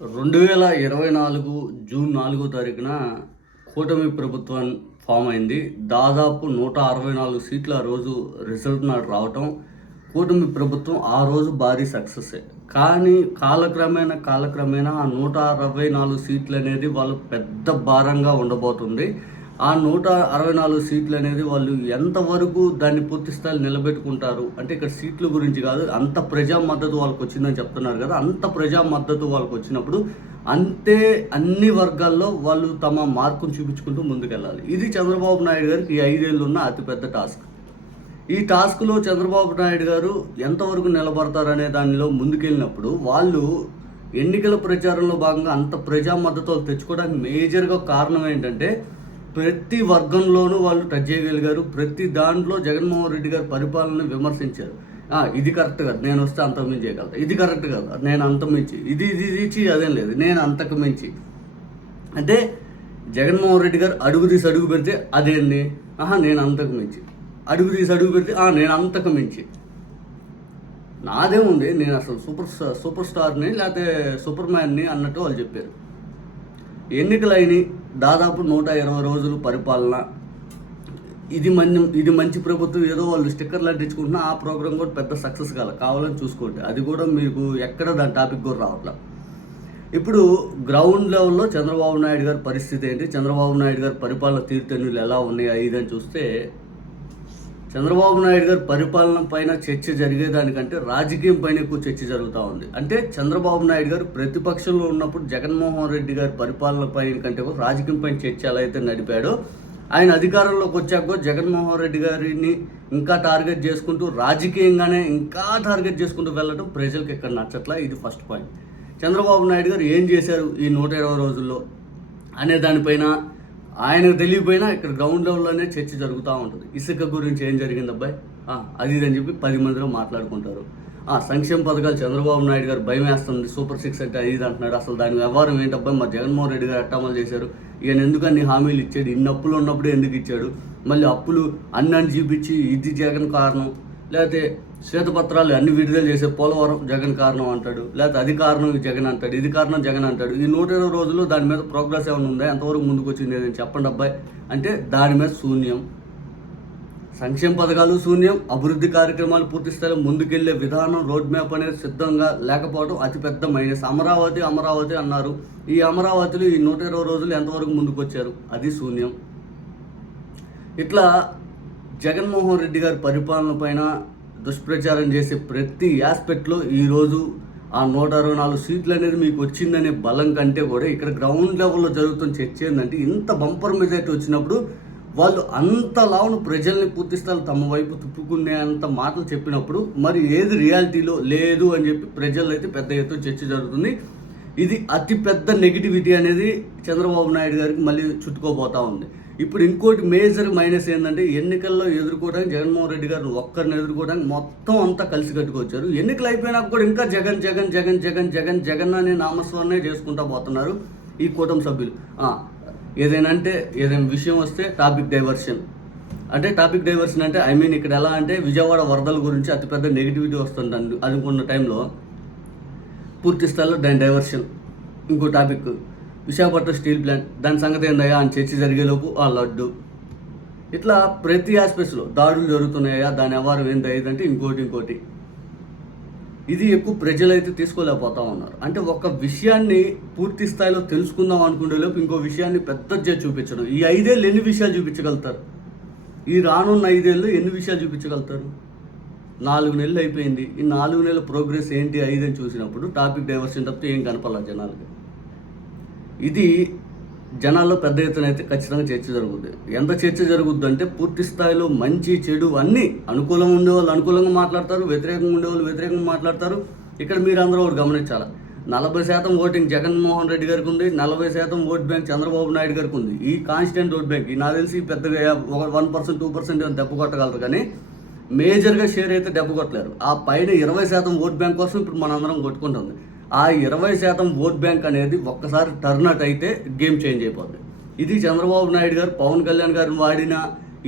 రెండు వేల ఇరవై నాలుగు జూన్ నాలుగో తారీఖున కూటమి ప్రభుత్వం ఫామ్ అయింది. దాదాపు నూట అరవై నాలుగు సీట్లు ఆ రోజు రిజల్ట్ నాడు రావటం కూటమి ప్రభుత్వం ఆ రోజు భారీ సక్సెస్ కానీ కాలక్రమేణా కాలక్రమేణా ఆ నూట అరవై నాలుగు సీట్లు అనేది వాళ్ళు పెద్ద భారంగా ఉండబోతుంది. ఆ నూట అరవై నాలుగు సీట్లు అనేది వాళ్ళు ఎంతవరకు దాన్ని పూర్తి స్థాయిలో నిలబెట్టుకుంటారు? అంటే ఇక్కడ సీట్ల గురించి కాదు అంత ప్రజా మద్దతు వాళ్ళకి వచ్చిందని చెప్తున్నారు కదా అంత ప్రజా మద్దతు వాళ్ళకి వచ్చినప్పుడు అంతే అన్ని వర్గాల్లో వాళ్ళు తమ మార్కును చూపించుకుంటూ ముందుకెళ్ళాలి. ఇది చంద్రబాబు నాయుడు గారికి ఈ ఐదేళ్ళు ఉన్న అతిపెద్ద టాస్క్. ఈ టాస్క్లో చంద్రబాబు నాయుడు గారు ఎంతవరకు నిలబడతారనే దానిలో ముందుకెళ్ళినప్పుడు వాళ్ళు ఎన్నికల ప్రచారంలో భాగంగా అంత ప్రజా మద్దతు వాళ్ళు తెచ్చుకోవడానికి మేజర్గా కారణం ఏంటంటే ప్రతి వర్గంలోనూ వాళ్ళు టచ్ చేయగలిగారు ప్రతి దాంట్లో జగన్మోహన్ రెడ్డి గారి పరిపాలనను విమర్శించారు. ఇది కరెక్ట్ కాదు. నేను వస్తే అంతకు మించి చేయగలుగుతా. ఇది కరెక్ట్ కాదు. నేను అంత మించి. ఇది ఇది ఇది ఇచ్చి అదేం లేదు. నేను అంతకు మించి. అంటే జగన్మోహన్ రెడ్డి గారు అడుగు తీసి అడుగు పెడితే అదేంది? ఆహా నేను అంతకు మించి. అడుగు తీసి అడుగు పెడితే "ఆ, నేను అంతకు మించి. నాదేముంది నేను అసలు సూపర్ స్టార్ సూపర్ స్టార్ని లేకపోతే సూపర్ మ్యాన్ని అన్నట్టు వాళ్ళు చెప్పారు. ఎన్నికలైన దాదాపు నూట ఇరవై రోజులు పరిపాలన. ఇది మంచి ఇది మంచి ప్రభుత్వం. ఏదో వాళ్ళు స్టిక్కర్లు అంటించుకుంటున్నా ఆ ప్రోగ్రామ్ కూడా పెద్ద సక్సెస్ కాల కావాలని చూసుకోండి. అది కూడా మీకు ఎక్కడ దాని టాపిక్ కూడా రావట్లా. ఇప్పుడు గ్రౌండ్ లెవెల్లో చంద్రబాబు నాయుడు గారి పరిస్థితి ఏంటి? చంద్రబాబు నాయుడు గారి పరిపాలన తీరుతెన్నులు ఎలా ఉన్నాయి? అని చూస్తే చంద్రబాబు నాయుడు గారి పరిపాలన పైన చర్చ జరిగేదానికంటే రాజకీయం పైన ఎక్కువ చర్చ జరుగుతూ ఉంది. అంటే చంద్రబాబు నాయుడు గారు ప్రతిపక్షంలో ఉన్నప్పుడు జగన్మోహన్ రెడ్డి గారి పరిపాలన పైన కంటే రాజకీయం పైన చర్చ ఎలా అయితే నడిపాడో ఆయన అధికారంలోకి వచ్చాక జగన్మోహన్ రెడ్డి గారిని ఇంకా టార్గెట్ చేసుకుంటూ రాజకీయంగానే ఇంకా టార్గెట్ చేసుకుంటూ వెళ్ళడం ప్రజలకు ఇక్కడ నచ్చట్లా? ఇది ఫస్ట్ పాయింట్. చంద్రబాబు నాయుడు గారు ఏం చేశారు ఈ నూట ఇరవై రోజుల్లో అనే దానిపైన ఆయనకు తెలియపోయినా ఇక్కడ గ్రౌండ్ లెవెల్లోనే చర్చ జరుగుతూ ఉంటుంది. ఇసుక గురించి ఏం జరిగింది అబ్బాయి? అది ఇది అని చెప్పి పది మందిలో మాట్లాడుకుంటారు. ఆ సంక్షేమ పథకాలు చంద్రబాబు నాయుడు గారు భయం వేస్తుంది. సూపర్ సిక్స్ అంటే అది ఇది అంటున్నాడు. అసలు దాని వ్యవహారం ఏంటబ్బాయి మరి జగన్మోహన్ రెడ్డి గారు ఎట్ట అమలు చేశారు. ఈయన ఎందుకు అన్ని హామీలు ఇచ్చాడు? ఇన్ని అప్పులు ఉన్నప్పుడు ఎందుకు ఇచ్చాడు? మళ్ళీ అప్పులు అన్నీ అని చూపించి ఇది జగన్ కారణం. లేకపోతే శ్వేతపత్రాలు అన్ని విడుదల చేసే పోలవరం జగన్ కారణం అంటాడు లేకపోతే అది కారణం జగన్ అంటాడు ఇది కారణం జగన్ అంటాడు. ఈ నూట ఇరవై రోజుల్లో దాని మీద ప్రోగ్రెస్ ఏమైనా ఉందా? ఎంతవరకు ముందుకు వచ్చింది అని చెప్పండి అబ్బాయి. అంటే దాని మీద శూన్యం. సంక్షేమ పథకాలు శూన్యం అభివృద్ధి కార్యక్రమాలు పూర్తి స్థాయిలో ముందుకెళ్ళే విధానం రోడ్ మ్యాప్ అనేది సిద్ధంగా లేకపోవడం అతిపెద్ద మైనస్. అమరావతి అమరావతి అన్నారు. ఈ అమరావతిలో ఈ నూట ఇరవై రోజులు ఎంతవరకు ముందుకు వచ్చారు? అది శూన్యం. ఇట్లా జగన్మోహన్ రెడ్డి గారి పరిపాలన పైన దుష్ప్రచారం చేసే ప్రతి ఆస్పెక్ట్లో ఈరోజు ఆ నూట అరవై నాలుగు సీట్లు అనేది మీకు వచ్చిందనే బలం కంటే కూడా ఇక్కడ గ్రౌండ్ లెవెల్లో జరుగుతున్న చర్చ ఏంటంటే ఇంత బంపర్ మెజార్టీ వచ్చినప్పుడు వాళ్ళు అంతలావును ప్రజల్ని పూర్తిస్తారు తమ వైపు తిప్పుకునే అంత మాటలు చెప్పినప్పుడు మరి ఏది రియాలిటీలో లేదు అని చెప్పి ప్రజలు అయితే పెద్ద ఎత్తున చర్చ జరుగుతుంది. ఇది అతిపెద్ద నెగిటివిటీ అనేది చంద్రబాబు నాయుడు గారికి మళ్ళీ చుట్టుకోబోతా ఉంది. ఇప్పుడు ఇంకోటి మేజర్ మైనస్ ఏంటంటే ఎన్నికల్లో ఎదుర్కోవడానికి జగన్మోహన్ రెడ్డి గారు ఒక్కరిని ఎదుర్కోవడానికి మొత్తం అంతా కలిసి కట్టుకొచ్చారు. ఎన్నికలు అయిపోయినాక కూడా ఇంకా జగన్ జగన్ జగన్ జగన్ జగన్ జగన్ అనే నామస్వరమే చేసుకుంటా పోతున్నారు ఈ కూటమి సభ్యులు. ఏదైనా అంటే ఏదైనా విషయం వస్తే టాపిక్ డైవర్షన్ అంటే టాపిక్ డైవర్షన్ అంటే ఐ మీన్ ఇక్కడ ఎలా అంటే విజయవాడ వరదల గురించి అతిపెద్ద నెగిటివిటీ వస్తుంది అనుకున్న టైంలో పూర్తి స్థాయిలో దాని డైవర్షన్ ఇంకో టాపిక్ విశాఖపట్నం స్టీల్ ప్లాంట్. దాని సంగతి ఏందయ్యా? అని చర్చ జరిగేలోపు ఆ లడ్డు. ఇట్లా ప్రతి ఆస్పెక్ట్స్లో దాడులు జరుగుతున్నాయా? దాని వ్యవహారం ఏందయ్యేదంటే అంటే ఇంకోటి ఇంకోటి. ఇది ఎక్కువ ప్రజలైతే తీసుకోలేకపోతా ఉన్నారు. అంటే ఒక విషయాన్ని పూర్తి స్థాయిలో తెలుసుకుందాం అనుకునే లోపు ఇంకో విషయాన్ని పెద్ద చూపించడం. ఈ ఐదేళ్ళు ఎన్ని విషయాలు చూపించగలుగుతారు? ఈ రానున్న ఐదేళ్ళు ఎన్ని విషయాలు చూపించగలుగుతారు? నాలుగు నెలలు అయిపోయింది. ఈ నాలుగు నెలల ప్రోగ్రెస్ ఏంటి ఐదు అని చూసినప్పుడు టాపిక్ డైవర్షన్ తప్పితే ఏం కనపడాలి జనాలకి. ఇది జనాల్లో పెద్ద ఎత్తున అయితే ఖచ్చితంగా చర్చ జరుగుద్ది. ఎంత చర్చ జరుగుద్ది అంటే పూర్తి స్థాయిలో మంచి చెడు అన్నీ అనుకూలంగా ఉండేవాళ్ళు అనుకూలంగా మాట్లాడతారు వ్యతిరేకంగా ఉండేవాళ్ళు వ్యతిరేకంగా మాట్లాడతారు. ఇక్కడ మీరు అందరూ ఒకటి గమనించాలి? నలభై శాతం ఓటింగ్ జగన్మోహన్ రెడ్డి గారికి ఉంది నలభై శాతం ఓట్ బ్యాంక్ చంద్రబాబు నాయుడు గారికి ఉంది. ఈ కాన్స్టెంట్ ఓట్ బ్యాంక్ ఈ నాకు తెలిసి పెద్దగా వన్ పర్సెంట్ టూ పర్సెంట్ దెబ్బ కొట్టగలరు కానీ మేజర్గా షేర్ అయితే దెబ్బ కొట్టలేరు. ఆ పైన ఇరవై శాతం ఓట్ బ్యాంక్ కోసం ఇప్పుడు మనందరం కొట్టుకుంటుంది. ఆ ఇరవై శాతం ఓట్ బ్యాంక్ అనేది ఒక్కసారి టర్న్ అవుట్ అయితే గేమ్ చేంజ్ అయిపోద్ది. ఇది చంద్రబాబు నాయుడు గారు పవన్ కళ్యాణ్ గారిని వాడిన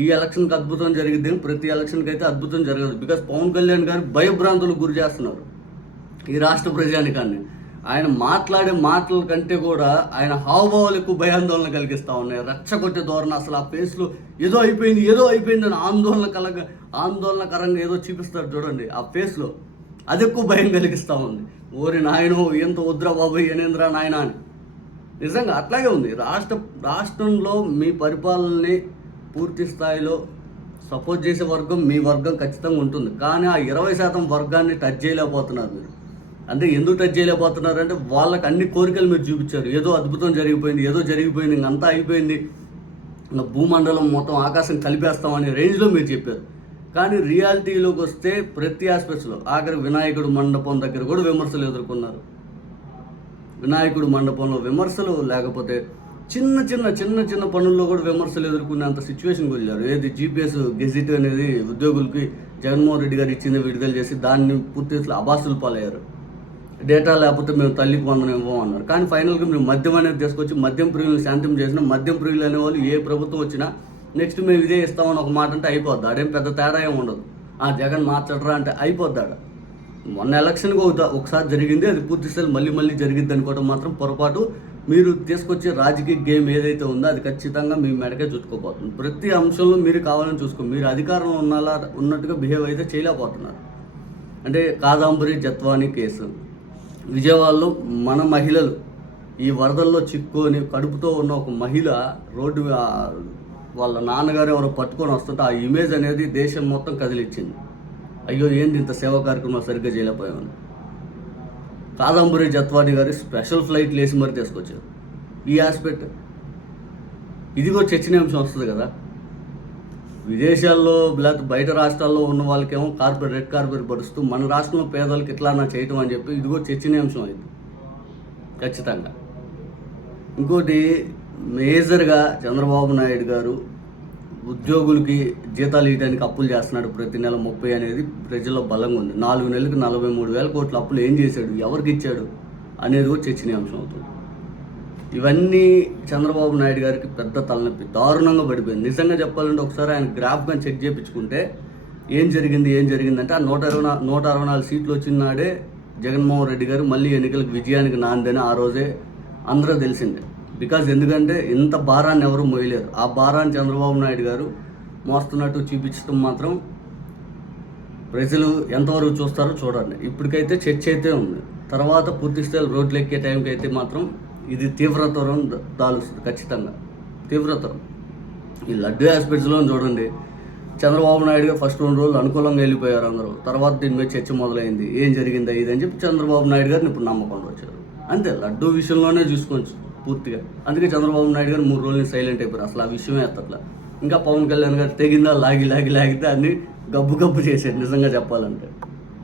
ఈ ఎలక్షన్కి అద్భుతం జరిగింది ప్రతి ఎలక్షన్కి అయితే అద్భుతం జరగదు. బికాస్ పవన్ కళ్యాణ్ గారు భయభ్రాంతులకు గురి చేస్తున్నారు ఈ రాష్ట్ర ప్రజానికాన్ని. ఆయన మాట్లాడే మాటల కంటే కూడా ఆయన హావభావాలు ఎక్కువ భయాందోళన కలిగిస్తూ ఉన్నాయి. రెచ్చగొట్టే ధోరణి అసలు ఆ ఫేస్లో ఏదో అయిపోయింది ఏదో అయిపోయింది అని ఆందోళన కలగ ఆందోళనకరంగా ఏదో చూపిస్తారు చూడండి ఆ ఫేస్లో అది ఎక్కువ భయం కలిగిస్తూ ఉంది. ఓరి నాయనో ఎంత వద్దురా బాబాయ్ ఏనేంద్రా నాయన అని. నిజంగా అట్లాగే ఉంది. రాష్ట్ర రాష్ట్రంలో మీ పరిపాలనని పూర్తి స్థాయిలో సపోర్ట్ చేసే వర్గం మీ వర్గం ఖచ్చితంగా ఉంటుంది. కానీ ఆ ఇరవై శాతం వర్గాన్ని టచ్ చేయలేకపోతున్నారు మీరు. అంటే ఎందుకు టచ్ చేయలేకపోతున్నారు అంటే వాళ్ళకి అన్ని కోరికలు మీరు చూపించారు. ఏదో అద్భుతం జరిగిపోయింది ఏదో జరిగిపోయింది ఇంకంతా అయిపోయింది. ఇంకా భూమండలం మొత్తం ఆకాశం కలిపేస్తామని రేంజ్లో మీరు చెప్పారు. కానీ రియాలిటీలోకి వస్తే ప్రతి ఆస్పెక్ట్స్లో ఆఖరి వినాయకుడు మండపం దగ్గర కూడా విమర్శలు ఎదుర్కొన్నారు. వినాయకుడు మండపంలో విమర్శలు లేకపోతే చిన్న చిన్న చిన్న చిన్న పనుల్లో కూడా విమర్శలు ఎదుర్కొనేంత సిచ్యువేషన్కి వెళ్ళారు. ఏది జీపీఎస్ గెజిట్ అనేది ఉద్యోగులకి జగన్మోహన్ రెడ్డి గారు ఇచ్చింది విడుదల చేసి దాన్ని పూర్తి అసలు అబాసులు పాలయ్యారు. డేటా లేకపోతే మేము తల్లికి వందనం ఇవ్వం అన్నారు. కానీ ఫైనల్గా మేము మద్యం అనేది తీసుకొచ్చి మద్యం ప్రియులను శాంతం చేసిన మద్యం ప్రియులు అనేవాళ్ళు ఏ ప్రభుత్వం వచ్చినా నెక్స్ట్ మేము ఇదే ఇస్తామని ఒక మాట అంటే అయిపోద్ది. అదేం పెద్ద తేడా ఏమి ఉండదు. ఆ జగన్ మార్చడరా అంటే అయిపోద్దాడ. మొన్న ఎలక్షన్కి ఒక ఒకసారి జరిగింది అది పూర్తి స్థాయి మళ్ళీ మళ్ళీ జరిగింది అనుకోవడం మాత్రం పొరపాటు. మీరు తీసుకొచ్చే రాజకీయ గేమ్ ఏదైతే ఉందో అది ఖచ్చితంగా మీ మెడకే చుట్టుకోపోతుంది ప్రతి అంశంలో మీరు కావాలని చూసుకో మీరు అధికారంలో ఉన్నాలా ఉన్నట్టుగా బిహేవ్ అయితే చేయలేకపోతున్నారు. అంటే కాదాంబరి జత్వాని కేసు. విజయవాడలో మన మహిళలు ఈ వరదల్లో చిక్కుకొని కడుపుతో ఉన్న ఒక మహిళ రోడ్డు వాళ్ళ నాన్నగారు ఎవరో పట్టుకొని వస్తుంటే ఆ ఇమేజ్ అనేది దేశం మొత్తం కదిలిచ్చింది. అయ్యో ఏంది ఇంత సేవా కార్యక్రమాలు సరిగ్గా చేయలేకపోయామని. కాదంబరి జత్వాని గారి స్పెషల్ ఫ్లైట్లు వేసి మరీ తీసుకొచ్చారు. ఈ ఆస్పెక్ట్ ఇది కూడా చర్చనీయాంశం వస్తుంది కదా. విదేశాల్లో బ్లాక్ బయట రాష్ట్రాల్లో ఉన్న వాళ్ళకేమో కార్పొరేట్ రెడ్ కార్పొరేట్ పరుస్తూ మన రాష్ట్రంలో పేదలకు ఇట్లా నా చేయటం అని చెప్పి ఇదిగో చర్చనీయాంశం అయింది ఖచ్చితంగా. ఇంకోటి మేజర్గా చంద్రబాబు నాయుడు గారు ఉద్యోగులకి జీతాలు ఇవ్వడానికి అప్పులు చేస్తున్నాడు ప్రతి నెల ముప్పై అనేది ప్రజల్లో బలంగా ఉంది. నాలుగు నెలలకు నలభై మూడు వేల కోట్ల అప్పులు ఏం చేశాడు? ఎవరికి ఇచ్చాడు? అనేది కూడా చర్చనీయాంశం అవుతుంది. ఇవన్నీ చంద్రబాబు నాయుడు గారికి పెద్ద తలనొప్పి. దారుణంగా పడిపోయింది. నిజంగా చెప్పాలంటే ఒకసారి ఆయన గ్రాఫ్ కానీ చెక్ చేయించుకుంటే ఏం జరిగింది ఏం జరిగిందంటే ఆ నూట ఇరవై నూట అరవై నాలుగు సీట్లు వచ్చిన నాడే జగన్మోహన్ రెడ్డి గారు మళ్ళీ ఎన్నికలకు విజయానికి నాందని ఆ రోజే అందరూ తెలిసిందే. బికాజ్ ఎందుకంటే ఇంత భారాన్ని ఎవరు మోయలేరు. ఆ భారాన్ని చంద్రబాబు నాయుడు గారు మోస్తున్నట్టు చూపించడం మాత్రం ప్రజలు ఎంతవరకు చూస్తారో చూడండి. ఇప్పటికైతే చర్చ అయితే ఉంది. తర్వాత పూర్తి స్థాయిలో రోడ్లు ఎక్కే టైంకి అయితే మాత్రం ఇది తీవ్రతరం దాలుస్తుంది ఖచ్చితంగా. తీవ్రతరం. ఈ లడ్డు హాస్పిటల్స్లో చూడండి. చంద్రబాబు నాయుడు ఫస్ట్ రెండు రోజులు అనుకూలంగా వెళ్ళిపోయారు అందరూ. తర్వాత దీని మీద చర్చ మొదలైంది. ఏం జరిగిందా ఇది అని చెప్పి చంద్రబాబు నాయుడు గారిని ఇప్పుడు నమ్మకం వచ్చారు అంతే లడ్డు విషయంలోనే చూసుకోవచ్చు పూర్తిగా. అందుకే చంద్రబాబు నాయుడు గారు మూడు రోజులు సైలెంట్ అయిపోయారు. అసలు ఆ విషయమే ఎత్తట్లా. ఇంకా పవన్ కళ్యాణ్ గారు తెగిందా లాగి లాగి లాగితే అన్ని గబ్బు గబ్బు చేశారు నిజంగా చెప్పాలంటే.